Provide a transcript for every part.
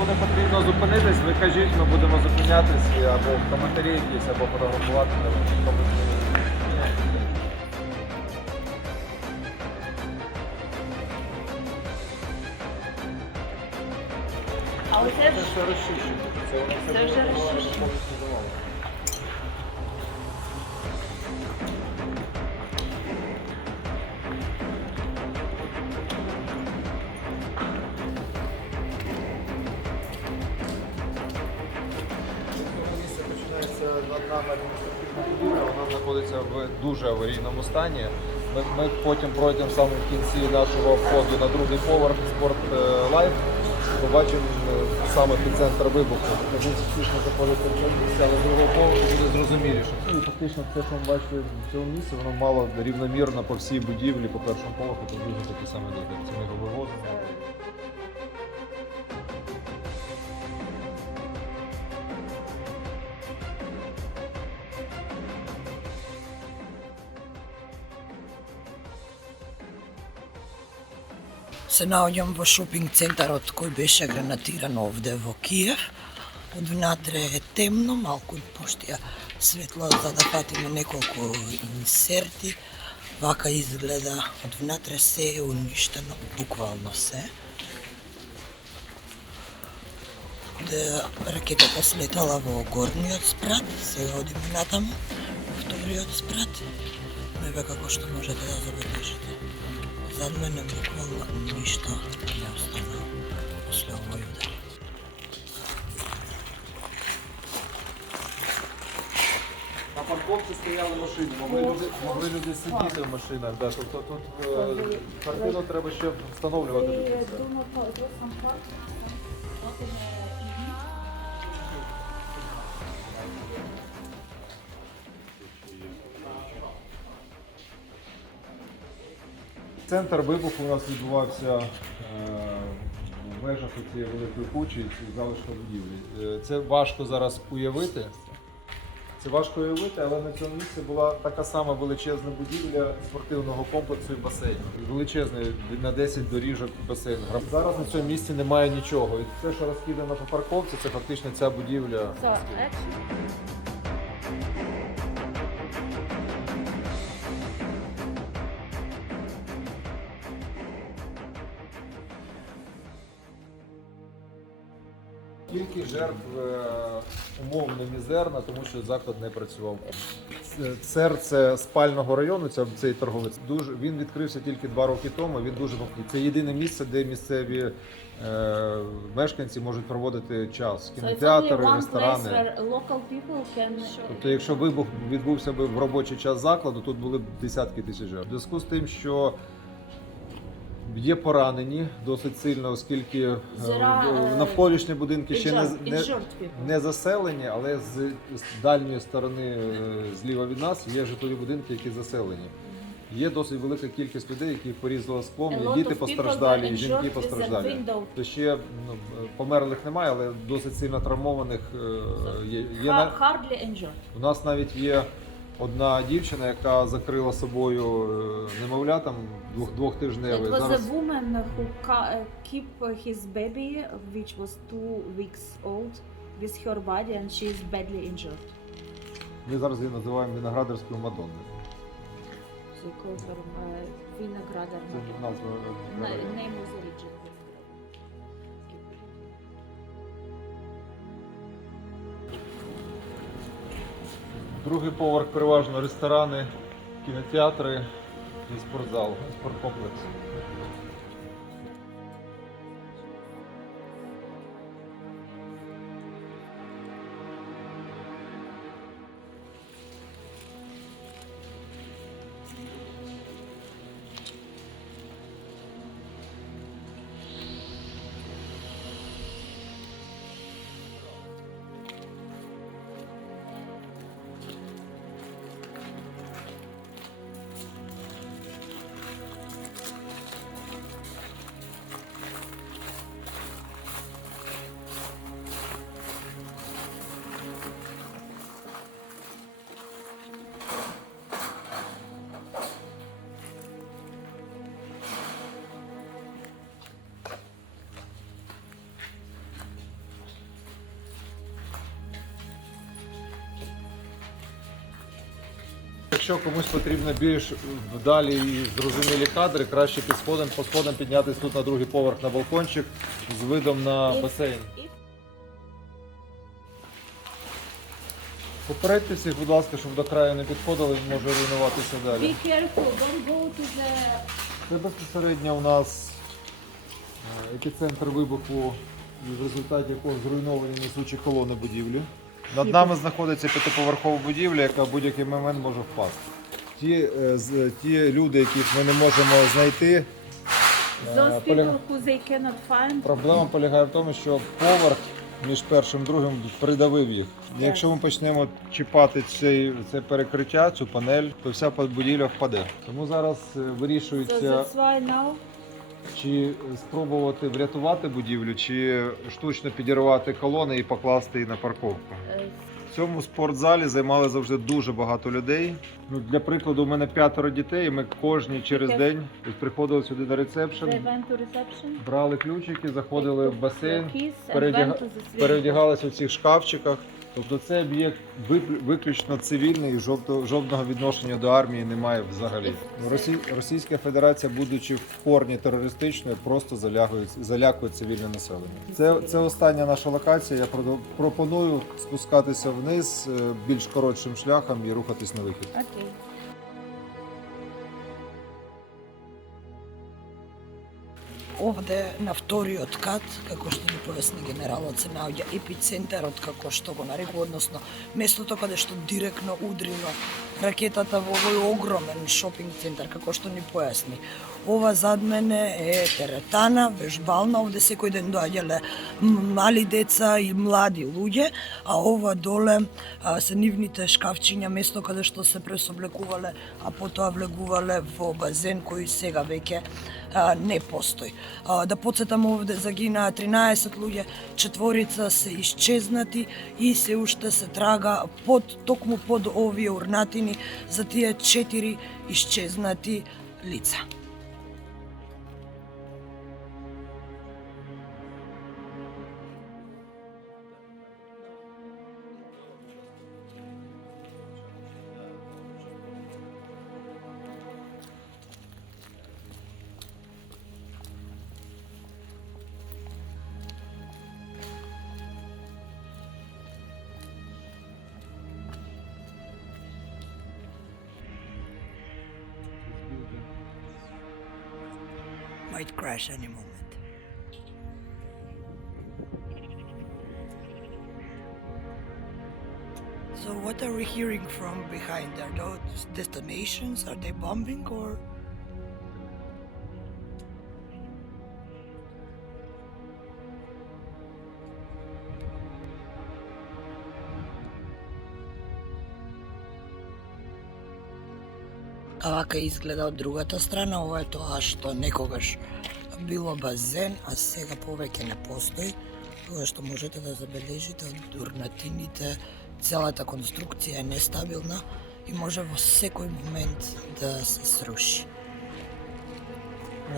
буде потрібно зупинитись, ви кажіть, ми будемо зупинятись або в коментарі якісь, або фотографувати. Але Це все розчищено. Це вже розчищено. Місце починається над нами адміністративна будівля, вона знаходиться в дуже аварійному стані. Ми потім пройдемо саме в кінці нашого входу на другий поверх Sport Life. Побачимо саме епіцентр вибуху. Ми фактично заходити в цьому місці, але з другого поверху буде зрозуміліше. І фактично все, що ми бачили в цьому місці, воно мало рівномірно по всій будівлі, по першому поверху, приблизно такі самі доти. Це ми його вивозимо. Се наоѓам во шопинг центарот кој беше гранатиран овде во Киев. Од внатре е темно, малку поштија светло за да фатиме неколку инсерти. Вака изгледа, од внатре се е уништено, буквално се. Ракетата слетала во горниот спрат, сега одиме натаму, во вториот спрат. Не ве како што можете да забележите. Зад мене буквално ништо не остана после овој удар. На парковці стояли машини, могли люди сидіти в машинах. Да, тобто тут картину треба ще встановлювати до кінця. Центр вибуху у нас відбувався в межах цієї великої кучі залишка будівлі. Це важко зараз уявити. Але на цьому місці була така сама величезна будівля спортивного комплексу і басейну. Величезний на 10 доріжок басейн. Зараз на цьому місці немає нічого. І все, що розкидано по парковці, це фактично ця будівля. Кількість жертв умовно мізерна, тому що заклад не працював. Серце спального району, цей торговець, він відкрився тільки 2 роки тому, він дуже це єдине місце, де місцеві мешканці можуть проводити час. Кінотеатри, ресторани. Тобто, якщо вибух відбувся б в робочий час закладу, тут були б десятки тисяч жертв. У зв'язку з тим, що є поранені досить сильно, оскільки навколишні будинки ще не заселені, але з дальньої сторони, зліва від нас, є житлові будинки, які заселені. Є досить велика кількість людей, які порізали склом, і діти постраждалі, і жінки постраждалі. То ще померлих немає, але досить сильно травмованих є. У нас навіть є одна дівчина, яка закрила собою немовлятам двохтижневий. It was a woman who keep his baby, which was 2 weeks old, with her body, and she is badly injured. Ми зараз її називаємо виноградарською Мадонною. They call her Vinogradar. Це назва. Name was origin. Другий поверх переважно ресторани, кінотеатри і спортзал, спорткомплекс. якщо комусь потрібно більш вдалі і зрозумілі кадри, краще по сходам піднятися тут на другий поверх на балкончик з видом на басейн. Попередьте всіх, будь ласка, щоб до краю не підходили, може руйнуватися далі. Be careful, don't go to the... Це безпосередньо у нас епіцентр вибуху, в результаті якого зруйновані несучі колони будівлі. Над нами знаходиться п'ятиповерхова будівля, яка в будь-який момент може впасти. Ті люди, яких ми не можемо знайти, Those people who they cannot find. проблема полягає в тому, що поверх між першим і другим придавив їх. Якщо ми почнемо чіпати це перекриття, цю панель, то вся будівля впаде. Тому зараз So вирішується, that's why now чи спробувати врятувати будівлю, чи штучно підірвати колони і покласти її на парковку. В цьому спортзалі займали завжди дуже багато людей. Ну, для прикладу, у мене 5 дітей, і ми кожні через день приходили сюди на ресепшн, they went to reception. брали ключики, заходили в басейн, Their keys and went to the swimming pool. переодягалися в цих шкафчиках. Тобто це об'єкт виключно цивільний, і жодного відношення до армії немає взагалі. Російська Федерація, будучи в корні терористичною, просто залякує цивільне населення. Це остання наша локація. Я пропоную спускатися вниз більш коротшим шляхом і рухатись на вихід. Okay. Овде на вториот кат, како што ни поясни генералот, се наоѓа епицентарот, како што го нарекува, односно местото каде што директно удрила ракетата во овој огромен шопинг центар, како што ни поясни. Ова зад мене е теретана, вежбална, овде секој ден доаѓале мали деца и млади луѓе, а ова доле се нивните шкафчиња, место каде што се пресоблекувале, а потоа влегувале во базен кој сега веќе не постои. Да подсетам, овде загинаа 13 луѓе, 4 се исчезнати и се уште се трага токму под овие урнатини за тие 4 исчезнати лица. Might crash any moment. So what are we hearing from behind? Are those detonations? Are they bombing or? А вака изгледа од другата страна, ова е тоа што некогаш било базен, а сега повеќе не постои. Тоа што можете да забележите од урнатините, целата конструкција е нестабилна и може во секој момент да се сруши.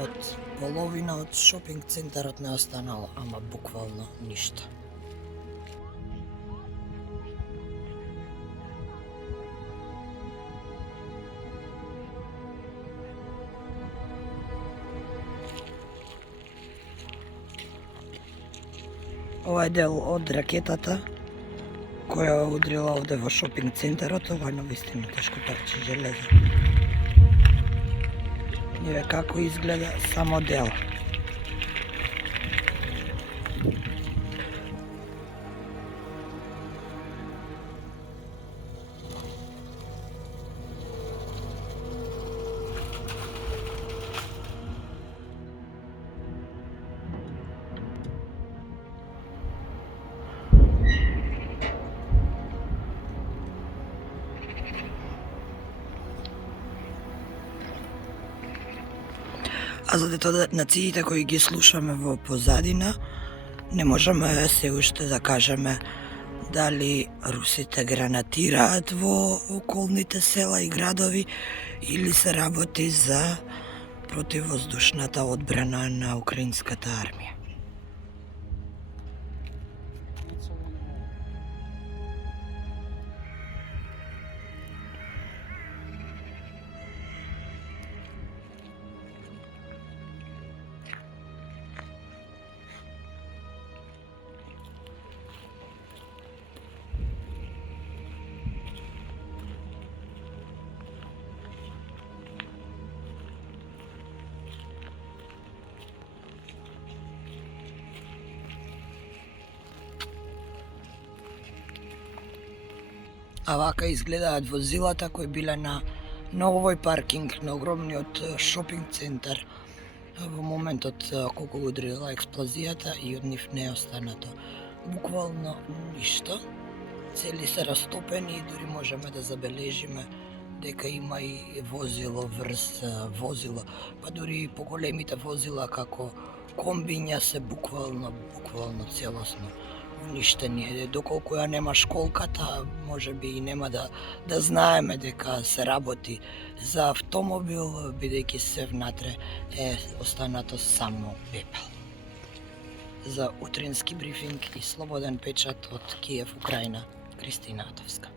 Од половина од шопинг центарот не останало, ама буквално ништо. Ова е дел од ракетата која удрила овде во шопинг центарот. Ова е навистина тешко парче железа. Еве како изгледа само дел. А за детонациите кои ги слушаме во позадина, не можеме се уште да кажеме дали русите гранатираат во околните села и градови или се работи за противвоздушната одбрана на украинската армија. А вака изгледаат возилата кои биле на овој паркинг, на огромниот шопинг центар. Во моментот колку го удрила експлозијата и од нив не е останато буквално ништо. Цели се растопени и дури можеме да забележиме дека има и возило, врз возило, па дури и поголемите возила како комбиња се буквално целосно уништени. Доколку ја нема школката, може би и нема да знаеме дека се работи за автомобил, бидејќи се внатре е останато само пепел. За утрински брифинг и слободен печат од Киев, Украина, Кристина Атовска.